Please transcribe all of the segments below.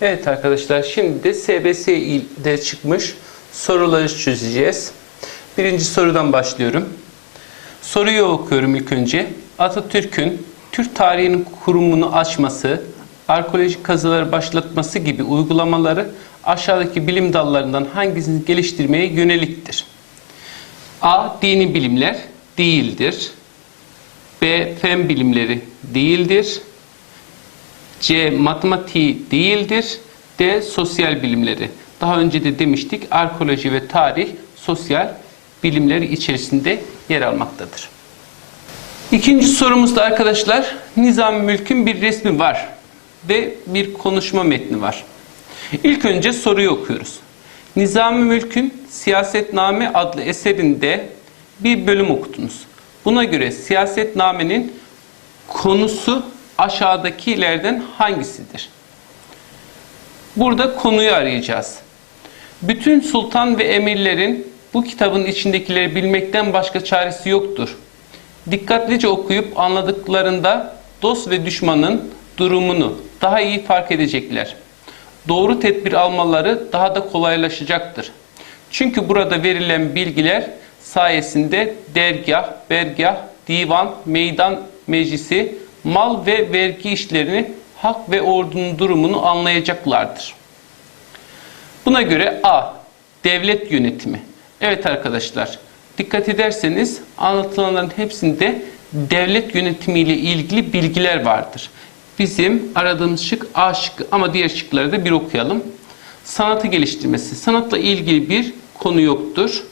Evet arkadaşlar şimdi de SBS'de çıkmış soruları çözeceğiz. Birinci sorudan başlıyorum. Soruyu okuyorum ilk önce. Atatürk'ün Türk tarihinin kurumunu açması, arkeolojik kazıları başlatması gibi uygulamaları aşağıdaki bilim dallarından hangisini geliştirmeye yöneliktir? A. Dini bilimler değildir. B. Fen bilimleri değildir. C. Matematiği değildir. D. Sosyal bilimleri. Daha önce de demiştik arkeoloji ve tarih sosyal bilimleri içerisinde yer almaktadır. İkinci sorumuzda arkadaşlar Nizam Mülk'ün bir resmi var ve bir konuşma metni var. İlk önce soruyu okuyoruz. Nizami Mülk'ün Siyasetname adlı eserinde bir bölüm okudunuz. Buna göre siyasetnamenin konusu aşağıdakilerden hangisidir? Burada konuyu arayacağız. Bütün sultan ve emirlerin bu kitabın içindekileri bilmekten başka çaresi yoktur. Dikkatlice okuyup anladıklarında dost ve düşmanın durumunu daha iyi fark edecekler. Doğru tedbir almaları daha da kolaylaşacaktır. Çünkü burada verilen bilgiler sayesinde dergah, bergah, divan, meydan meclisi, mal ve vergi işlerini, hak ve ordunun durumunu anlayacaklardır. Buna göre A. Devlet yönetimi. Evet arkadaşlar, dikkat ederseniz anlatılanların hepsinde devlet yönetimiyle ilgili bilgiler vardır. Bizim aradığımız şık A şıkkı ama diğer şıkları da bir okuyalım. Sanatı geliştirmesi. Sanatla ilgili bir konu yoktur.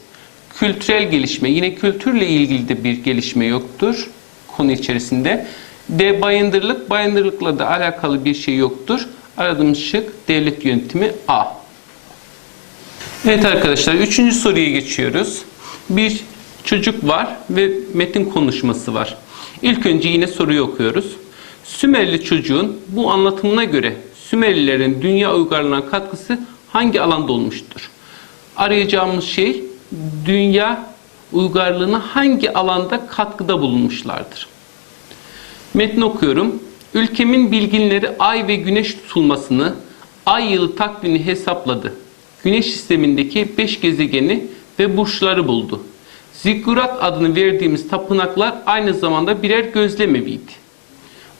Kültürel gelişme. Yine kültürle ilgili de bir gelişme yoktur konu içerisinde. D. Bayındırlık. Bayındırlıkla da alakalı bir şey yoktur. Aradığımız şık devlet yönetimi A. Evet arkadaşlar üçüncü soruya geçiyoruz. Bir çocuk var ve metin konuşması var. İlk önce yine soruyu okuyoruz. Sümerli çocuğun bu anlatımına göre Sümerlilerin dünya uygarlığına katkısı hangi alanda olmuştur? Arayacağımız şey dünya uygarlığına hangi alanda katkıda bulunmuşlardır? Metni okuyorum. Ülkemin bilginleri ay ve güneş tutulmasını, ay yılı takvimini hesapladı. Güneş sistemindeki 5 gezegeni ve burçları buldu. Zikkurat adını verdiğimiz tapınaklar aynı zamanda birer gözlem eviydi.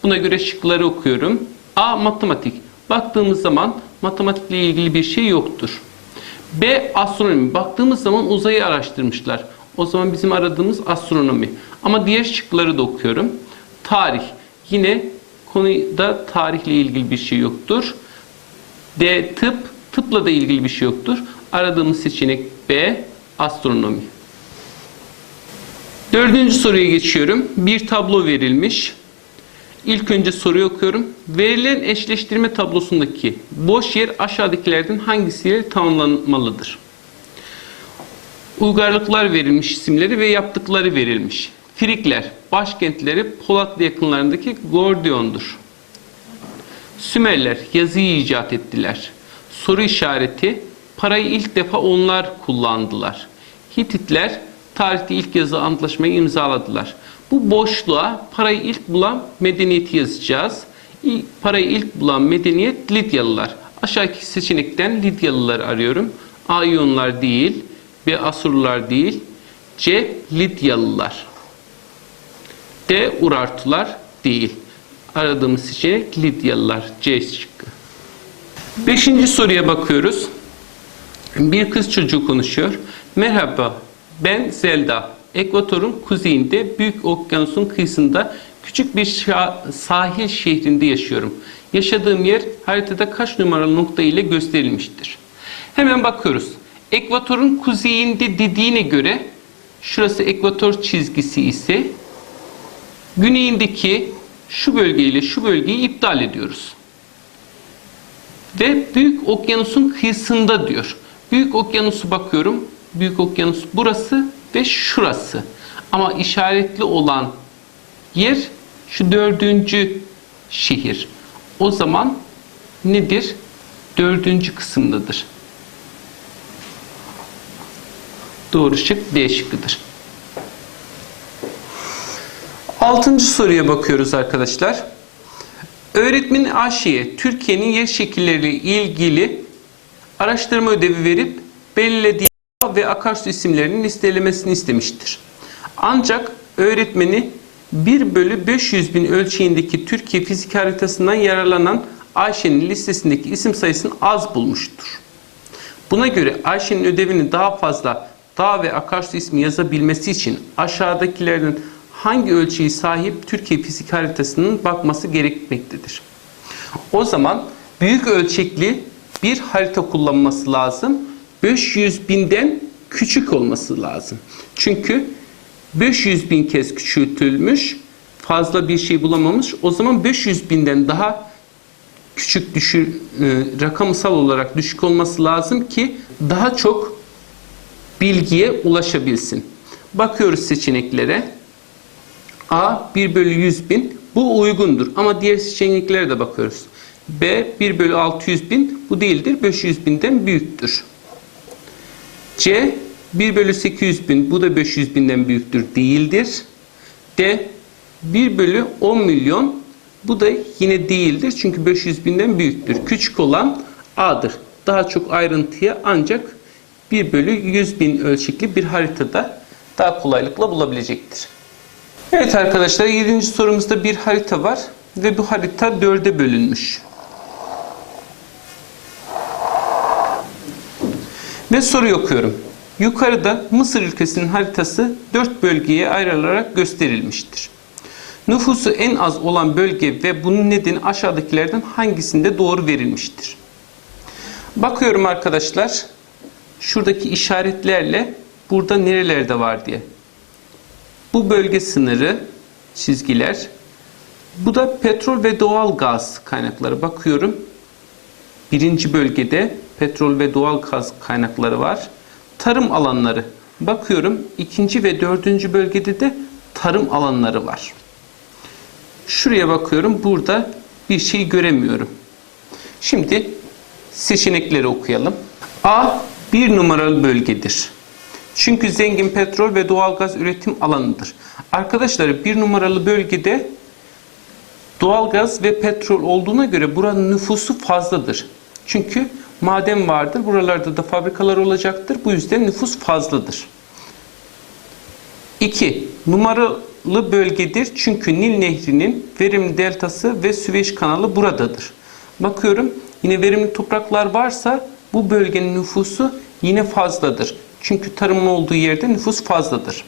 Buna göre şıkları okuyorum. A. Matematik. Baktığımız zaman matematikle ilgili bir şey yoktur. B. Astronomi. Baktığımız zaman uzayı araştırmışlar. O zaman bizim aradığımız astronomi. Ama diğer şıkları da okuyorum. Tarih. Yine konuda tarihle ilgili bir şey yoktur. D. Tıp. Tıpla da ilgili bir şey yoktur. Aradığımız seçenek B. Astronomi. Dördüncü soruya geçiyorum. Bir tablo verilmiş. İlk önce soruyu okuyorum. Verilen eşleştirme tablosundaki boş yer aşağıdakilerden hangisiyle tamamlanmalıdır? Uygarlıklar verilmiş isimleri ve yaptıkları verilmiş. Frikler, başkentleri Polatlı yakınlarındaki Gordion'dur. Sümerler yazıyı icat ettiler. Soru işareti, parayı ilk defa onlar kullandılar. Hititler tarihte ilk yazı antlaşmayı imzaladılar. Bu boşluğa parayı ilk bulan medeniyeti yazacağız. Parayı ilk bulan medeniyet Lidyalılar. Aşağıdaki seçenekten Lidyalılar arıyorum. A. İyonlar değil. B. Asurlular değil. C. Lidyalılar. D. Urartular değil. Aradığımız seçenek Lidyalılar. C şıkkı. Beşinci soruya bakıyoruz. Bir kız çocuğu konuşuyor. Merhaba, ben Zelda. Ekvatorun kuzeyinde Büyük Okyanus'un kıyısında küçük bir sahil şehrinde yaşıyorum. Yaşadığım yer haritada kaç numaralı nokta ile gösterilmiştir. Hemen bakıyoruz. Ekvatorun kuzeyinde dediğine göre şurası ekvator çizgisi ise güneyindeki şu bölgeyle şu bölgeyi iptal ediyoruz. Ve Büyük Okyanus'un kıyısında diyor. Büyük Okyanus'u bakıyorum. Büyük Okyanus burası ve şurası. Ama işaretli olan yer şu dördüncü şehir. O zaman nedir? Dördüncü kısımdadır. Doğru şık D şıkkıdır. Altıncı soruya bakıyoruz arkadaşlar. Öğretmenin Ayşe'ye Türkiye'nin yer şekilleriyle ilgili araştırma ödevi verip belirlediği ve akarsu isimlerinin listelemesini istemiştir. Ancak öğretmeni 1 bölü 500 bin ölçeğindeki Türkiye fizik haritasından yararlanan Ayşe'nin listesindeki isim sayısını az bulmuştur. Buna göre Ayşe'nin ödevini daha fazla dağ ve akarsu ismi yazabilmesi için aşağıdakilerden hangi ölçeği sahip Türkiye fizik haritasının bakması gerekmektedir. O zaman büyük ölçekli bir harita kullanması lazım. 500 binden küçük olması lazım. Çünkü 500 bin kez küçültülmüş, fazla bir şey bulamamış. O zaman 500 binden daha küçük düşür, e, rakamsal olarak düşük olması lazım ki daha çok bilgiye ulaşabilsin. Bakıyoruz seçeneklere. A 1 bölü 100 bin bu uygundur ama diğer seçeneklere de bakıyoruz. B 1 bölü 600 bin bu değildir 500 binden büyüktür. C 1 bölü 800 bin bu da 500 binden büyüktür değildir. D 1 bölü 10 milyon bu da yine değildir çünkü 500 binden büyüktür. Küçük olan A'dır. Daha çok ayrıntıya ancak 1 bölü 100 bin ölçekli bir haritada daha kolaylıkla bulabilecektir. Evet arkadaşlar 7. sorumuzda bir harita var ve bu harita dörde bölünmüş. Ve soruyu okuyorum. Yukarıda Mısır ülkesinin haritası dört bölgeye ayrılarak gösterilmiştir. Nüfusu en az olan bölge ve bunun nedeni aşağıdakilerden hangisinde doğru verilmiştir? Bakıyorum arkadaşlar. Şuradaki işaretlerle burada nerelerde var diye. Bu bölge sınırı çizgiler. Bu da petrol ve doğal gaz kaynakları. Bakıyorum. Birinci bölgede petrol ve doğal gaz kaynakları var. Tarım alanları. Bakıyorum ikinci ve dördüncü bölgede de tarım alanları var. Şuraya bakıyorum. Burada bir şey göremiyorum. Şimdi seçenekleri okuyalım. A bir numaralı bölgedir. Çünkü zengin petrol ve doğalgaz üretim alanıdır. Arkadaşlar bir numaralı bölgede doğalgaz ve petrol olduğuna göre buranın nüfusu fazladır. Çünkü maden vardır. Buralarda da fabrikalar olacaktır. Bu yüzden nüfus fazladır. 2. Numaralı bölgedir. Çünkü Nil Nehri'nin verimli deltası ve Süveyş kanalı buradadır. Bakıyorum yine verimli topraklar varsa bu bölgenin nüfusu yine fazladır. Çünkü tarımın olduğu yerde nüfus fazladır.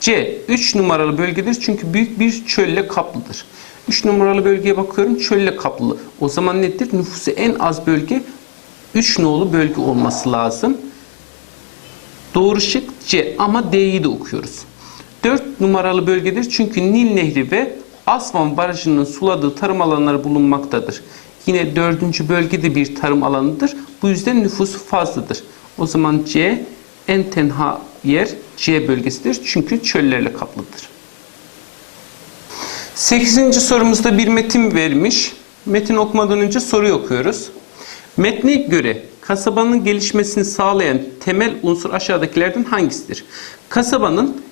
C. 3 numaralı bölgedir çünkü büyük bir çölle kaplıdır. 3 numaralı bölgeye bakıyorum çölle kaplı. O zaman nedir? Nüfusu en az bölge 3 nolu bölge olması lazım. Doğru şık C ama D'yi de okuyoruz. 4 numaralı bölgedir çünkü Nil Nehri ve Asvan Barajı'nın suladığı tarım alanları bulunmaktadır. Yine dördüncü bölgede bir tarım alanıdır. Bu yüzden nüfusu fazladır. O zaman C en tenha yer C bölgesidir. Çünkü çöllerle kaplıdır. 8. sorumuzda bir metin vermiş. Metin okumadan önce soruyu okuyoruz. Metne göre kasabanın gelişmesini sağlayan temel unsur aşağıdakilerden hangisidir? Kasabanın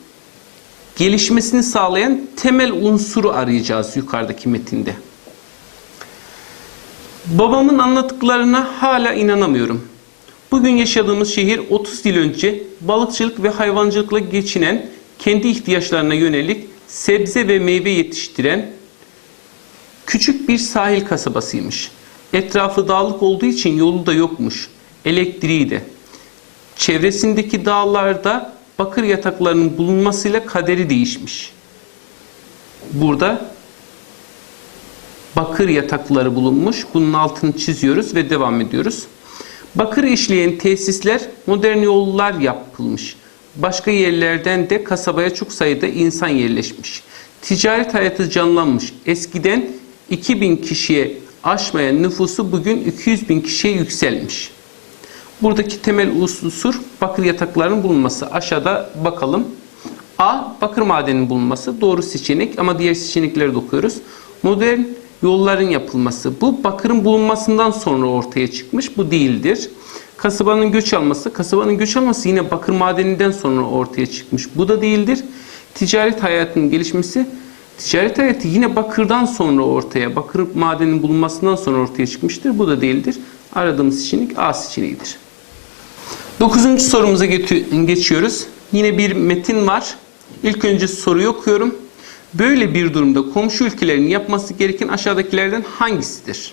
gelişmesini sağlayan temel unsuru arayacağız yukarıdaki metinde. Babamın anlattıklarına hala inanamıyorum. Bugün yaşadığımız şehir 30 yıl önce balıkçılık ve hayvancılıkla geçinen, kendi ihtiyaçlarına yönelik sebze ve meyve yetiştiren küçük bir sahil kasabasıymış. Etrafı dağlık olduğu için yolu da yokmuş. Elektriği de. Çevresindeki dağlarda bakır yataklarının bulunmasıyla kaderi değişmiş. Burada bakır yatakları bulunmuş. Bunun altını çiziyoruz ve devam ediyoruz. Bakır işleyen tesisler modern yollar yapılmış. Başka yerlerden de kasabaya çok sayıda insan yerleşmiş. Ticaret hayatı canlanmış. Eskiden 2000 kişiye aşmayan nüfusu bugün 200 bin kişiye yükselmiş. Buradaki temel unsur bakır yataklarının bulunması. Aşağıda bakalım. A. Bakır madeninin bulunması. Doğru seçenek ama diğer seçenekleri de okuyoruz. Modern yolların yapılması. Bu bakırın bulunmasından sonra ortaya çıkmış. Bu değildir. Kasabanın göç alması. Kasabanın göç alması yine bakır madeninden sonra ortaya çıkmış. Bu da değildir. Ticaret hayatının gelişmesi. Ticaret hayatı yine bakırdan sonra ortaya, bakır madeninin bulunmasından sonra ortaya çıkmıştır. Bu da değildir. Aradığımız seçenek A seçeneğidir. Dokuzuncu sorumuza geç- geçiyoruz. Yine bir metin var. İlk önce soruyu okuyorum. Böyle bir durumda komşu ülkelerin yapması gereken aşağıdakilerden hangisidir?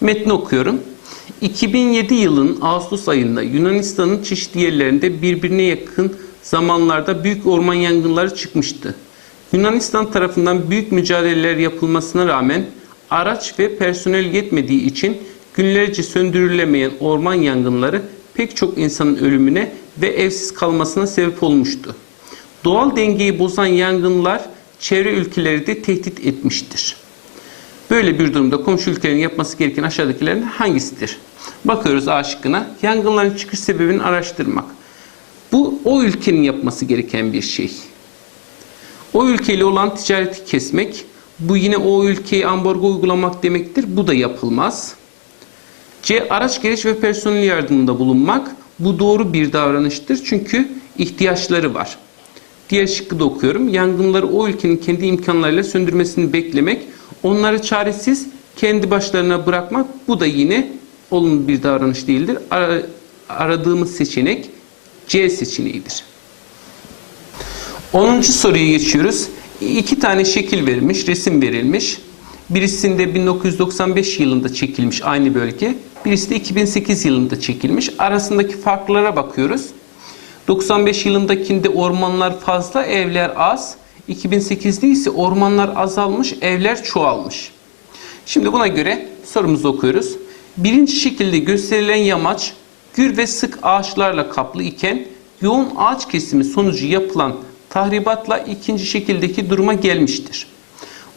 Metni okuyorum. 2007 yılının Ağustos ayında Yunanistan'ın çeşitli yerlerinde birbirine yakın zamanlarda büyük orman yangınları çıkmıştı. Yunanistan tarafından büyük mücadeleler yapılmasına rağmen araç ve personel yetmediği için günlerce söndürülemeyen orman yangınları pek çok insanın ölümüne ve evsiz kalmasına sebep olmuştu. Doğal dengeyi bozan yangınlar çevre ülkeleri de tehdit etmiştir. Böyle bir durumda komşu ülkelerin yapması gereken aşağıdakilerin hangisidir? Bakıyoruz A şıkkına. Yangınların çıkış sebebini araştırmak. Bu o ülkenin yapması gereken bir şey. O ülkeyle olan ticareti kesmek. Bu yine o ülkeye ambargo uygulamak demektir. Bu da yapılmaz. C. Araç gereç ve personel yardımında bulunmak. Bu doğru bir davranıştır. Çünkü ihtiyaçları var. Diğer şıkkı da okuyorum. Yangınları o ülkenin kendi imkanlarıyla söndürmesini beklemek, onları çaresiz kendi başlarına bırakmak bu da yine olumlu bir davranış değildir. Ara- aradığımız seçenek C seçeneğidir. 10. soruya geçiyoruz. İki tane şekil verilmiş, resim verilmiş. Birisinde 1995 yılında çekilmiş aynı bölge. Birisi de 2008 yılında çekilmiş. Arasındaki farklara bakıyoruz. 95 yılındakinde ormanlar fazla, evler az. 2008'de ise ormanlar azalmış, evler çoğalmış. Şimdi buna göre sorumuzu okuyoruz. Birinci şekilde gösterilen yamaç gür ve sık ağaçlarla kaplı iken yoğun ağaç kesimi sonucu yapılan tahribatla ikinci şekildeki duruma gelmiştir.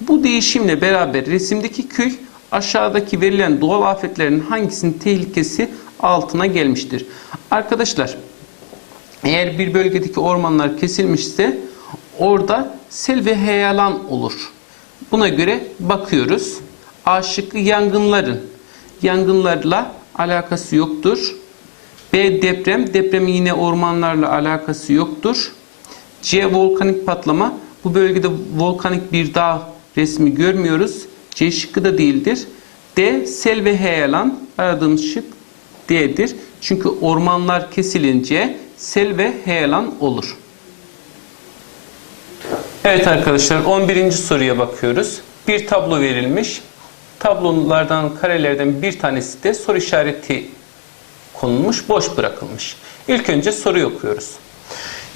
Bu değişimle beraber resimdeki köy aşağıdaki verilen doğal afetlerin hangisinin tehlikesi altına gelmiştir? Arkadaşlar eğer bir bölgedeki ormanlar kesilmişse orada sel ve heyelan olur. Buna göre bakıyoruz. A şıkkı yangınların yangınlarla alakası yoktur. B deprem, depremin yine ormanlarla alakası yoktur. C volkanik patlama, bu bölgede volkanik bir dağ resmi görmüyoruz. C şıkkı da değildir. D sel ve heyelan, aradığımız şık D'dir. Çünkü ormanlar kesilince sel ve heyelan olur. Evet arkadaşlar 11. soruya bakıyoruz. Bir tablo verilmiş. Tablolardan, karelerden bir tanesi de soru işareti konulmuş, boş bırakılmış. İlk önce soruyu okuyoruz.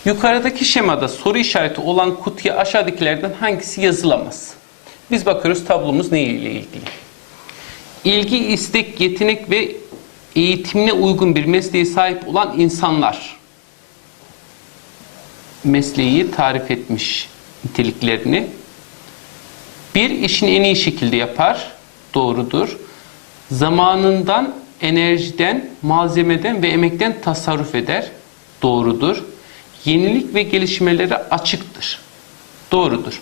Yukarıdaki şemada soru işareti olan kutuya aşağıdakilerden hangisi yazılamaz? Biz bakıyoruz tablomuz ne ile ilgili? İlgi, istek, yetenek ve eğitimine uygun bir mesleğe sahip olan insanlar mesleği tarif etmiş niteliklerini. Bir işini en iyi şekilde yapar, doğrudur. Zamanından, enerjiden, malzemeden ve emekten tasarruf eder, doğrudur. Yenilik ve gelişmelere açıktır, doğrudur.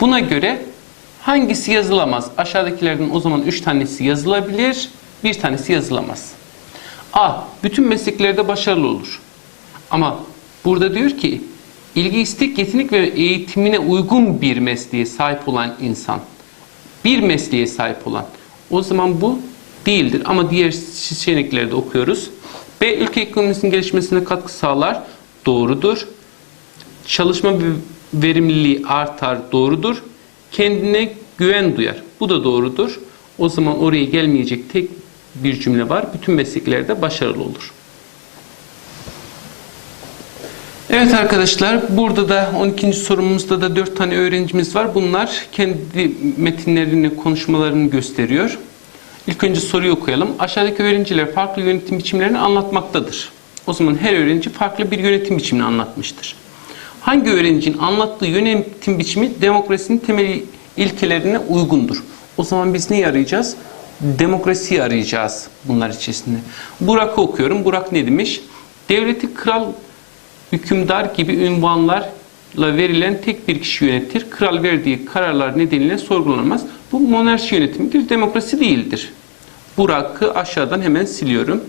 Buna göre hangisi yazılamaz? Aşağıdakilerden o zaman 3 tanesi yazılabilir, bir tanesi yazılamaz. A. Bütün mesleklerde başarılı olur. Ama burada diyor ki ilgi, istek, yetenek ve eğitimine uygun bir mesleğe sahip olan insan. Bir mesleğe sahip olan. O zaman bu değildir. Ama diğer seçenekleri de okuyoruz. B. Ülke ekonomisinin gelişmesine katkı sağlar. Doğrudur. Çalışma ve verimliliği artar. Doğrudur. Kendine güven duyar. Bu da doğrudur. O zaman oraya gelmeyecek tek bir cümle var. Bütün mesleklerde başarılı olur. Evet arkadaşlar burada da 12. sorumuzda da 4 tane öğrencimiz var. Bunlar kendi metinlerini, konuşmalarını gösteriyor. İlk önce soruyu okuyalım. Aşağıdaki öğrenciler farklı yönetim biçimlerini anlatmaktadır. O zaman her öğrenci farklı bir yönetim biçimini anlatmıştır. Hangi öğrencinin anlattığı yönetim biçimi demokrasinin temel ilkelerine uygundur? O zaman biz neyi arayacağız? Demokrasiyi arayacağız bunlar içerisinde. Burak'ı okuyorum. Burak ne demiş? Devleti kral hükümdar gibi ünvanlarla verilen tek bir kişi yönetir. Kral verdiği kararlar nedeniyle sorgulanamaz. Bu monarşi yönetimidir, demokrasi değildir. Burak'ı aşağıdan hemen siliyorum.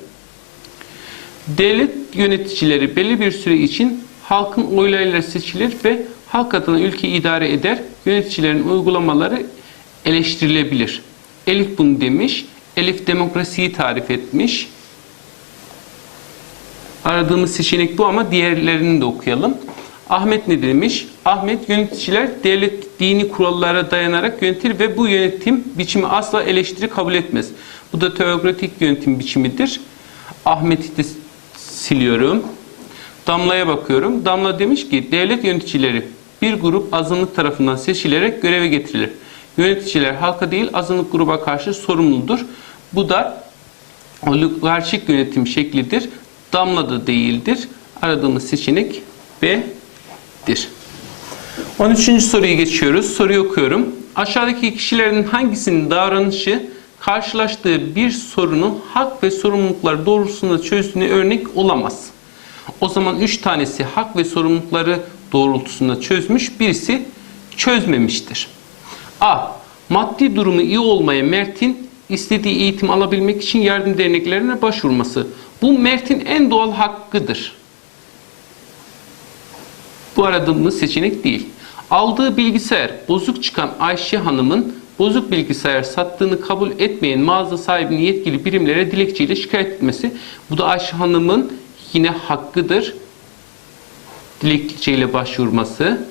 Devlet yöneticileri belli bir süre için halkın oylarıyla seçilir ve Halk adına ülke idare eder. Yöneticilerin uygulamaları eleştirilebilir. Elif bunu demiş. Elif demokrasiyi tarif etmiş. Aradığımız seçenek bu ama diğerlerini de okuyalım. Ahmet ne demiş? Ahmet yöneticiler devlet dini kurallara dayanarak yönetir ve bu yönetim biçimi asla eleştiri kabul etmez. Bu da teokratik yönetim biçimidir. Ahmet'i de siliyorum. Damla'ya bakıyorum. Damla demiş ki devlet yöneticileri bir grup azınlık tarafından seçilerek göreve getirilir. Yöneticiler halka değil azınlık gruba karşı sorumludur. Bu da oligarşik yönetim şeklidir. Damla da değildir. Aradığımız seçenek B'dir. 13. soruyu geçiyoruz. Soruyu okuyorum. Aşağıdaki kişilerin hangisinin davranışı karşılaştığı bir sorunu hak ve sorumluluklar doğrultusunda çözdüğüne örnek olamaz. O zaman 3 tanesi hak ve sorumlulukları doğrultusunda çözmüş, birisi çözmemiştir. A. Maddi durumu iyi olmaya Mert'in istediği eğitim alabilmek için yardım derneklerine başvurması. Bu Mert'in en doğal hakkıdır. Bu aradığımız seçenek değil. Aldığı bilgisayar bozuk çıkan Ayşe Hanım'ın bozuk bilgisayar sattığını kabul etmeyen mağaza sahibinin yetkili birimlere dilekçeyle şikayet etmesi. Bu da Ayşe Hanım'ın yine hakkıdır. Dilekçeyle başvurması.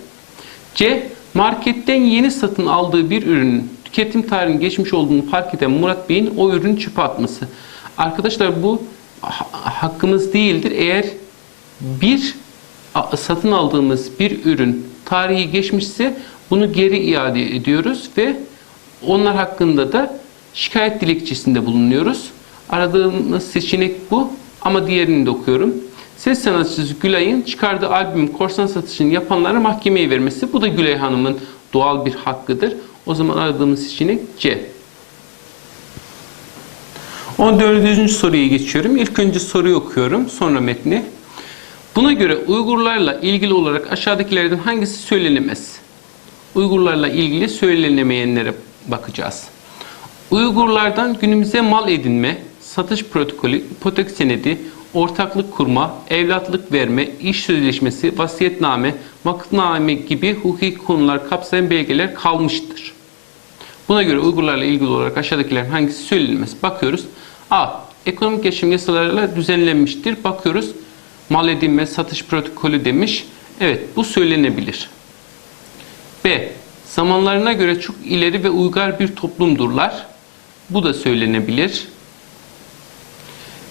C. Marketten yeni satın aldığı bir ürünün tüketim tarihinin geçmiş olduğunu fark eden Murat Bey'in o ürünü çöpe atması. Arkadaşlar bu hakkımız değildir. Eğer bir satın aldığımız bir ürün tarihi geçmişse bunu geri iade ediyoruz ve onlar hakkında da şikayet dilekçesinde bulunuyoruz. Aradığımız seçenek bu ama diğerini de okuyorum. Ses sanatçısı Gülay'ın çıkardığı albüm korsan satışını yapanlara mahkemeye vermesi. Bu da Gülay Hanım'ın doğal bir hakkıdır. O zaman aradığımız seçenek C. 14. soruya geçiyorum. İlk önce soruyu okuyorum, sonra metni. Buna göre Uygurlarla ilgili olarak aşağıdakilerden hangisi söylenemez? Uygurlarla ilgili söylenemeyenlere bakacağız. Uygurlardan günümüze mal edinme, satış protokolü, ipotek senedi, ortaklık kurma, evlatlık verme, iş sözleşmesi, vasiyetname, vakıfname gibi hukuki konular kapsayan belgeler kalmıştır. Buna göre Uygurlarla ilgili olarak aşağıdakilerin hangisi söylenmez? Bakıyoruz. A. Ekonomik yaşam yasalarıyla düzenlenmiştir. Bakıyoruz. Mal edinme, satış protokolü demiş. Evet bu söylenebilir. B. Zamanlarına göre çok ileri ve uygar bir toplumdurlar. Bu da söylenebilir.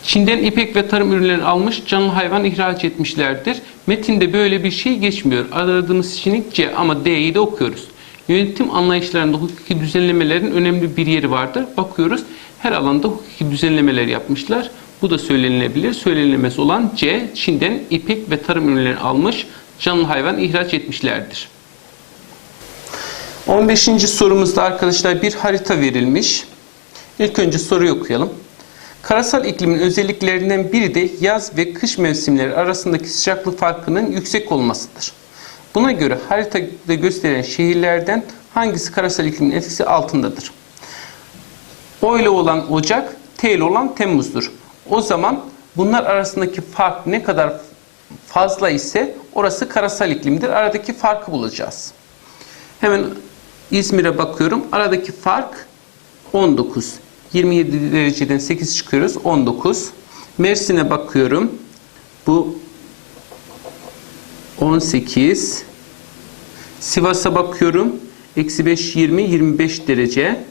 Çin'den ipek ve tarım ürünlerini almış, canlı hayvan ihraç etmişlerdir. Metinde böyle bir şey geçmiyor. Aradığımız seçenek C ama D'yi de okuyoruz. Yönetim anlayışlarında hukuki düzenlemelerin önemli bir yeri vardır. Bakıyoruz her alanda hukuki düzenlemeler yapmışlar. Bu da söylenilebilir. Söylenemez olan C, Çin'den ipek ve tarım ürünlerini almış, canlı hayvan ihraç etmişlerdir. 15. sorumuzda arkadaşlar bir harita verilmiş. İlk önce soruyu okuyalım. Karasal iklimin özelliklerinden biri de yaz ve kış mevsimleri arasındaki sıcaklık farkının yüksek olmasıdır. Buna göre haritada gösterilen şehirlerden hangisi karasal iklimin etkisi altındadır? O olan Ocak, T olan Temmuz'dur. O zaman bunlar arasındaki fark ne kadar fazla ise orası karasal iklimdir. Aradaki farkı bulacağız. Hemen İzmir'e bakıyorum. Aradaki fark 19. 27 dereceden 8 çıkıyoruz. 19. Mersin'e bakıyorum. Bu 18. Sivas'a bakıyorum. Eksi 5, 20, 25 derece.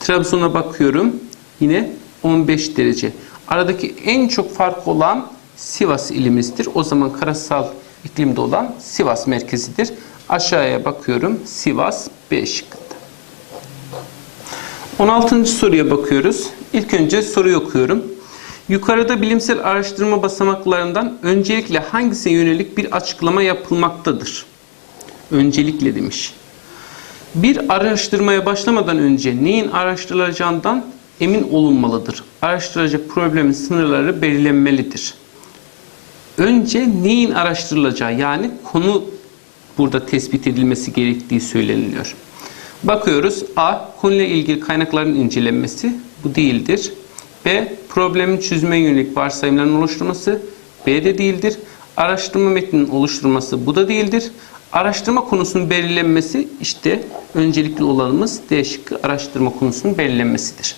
Trabzon'a bakıyorum. Yine 15 derece. Aradaki en çok fark olan Sivas ilimizdir. O zaman karasal iklimde olan Sivas merkezidir. Aşağıya bakıyorum. Sivas B şıkkında. 16. soruya bakıyoruz. İlk önce soruyu okuyorum. Yukarıda bilimsel araştırma basamaklarından öncelikle hangisine yönelik bir açıklama yapılmaktadır? Öncelikle demiş. Bir araştırmaya başlamadan önce neyin araştırılacağından emin olunmalıdır. Araştırılacak problemin sınırları belirlenmelidir. Önce neyin araştırılacağı yani konu burada tespit edilmesi gerektiği söyleniliyor. Bakıyoruz. A. Konuyla ilgili kaynakların incelenmesi. Bu değildir. B. Problemin çözüme yönelik varsayımların oluşturması. B de değildir. Araştırma metninin oluşturulması. Bu da değildir. Araştırma konusunun belirlenmesi işte öncelikli olanımız D şıkkı araştırma konusunun belirlenmesidir.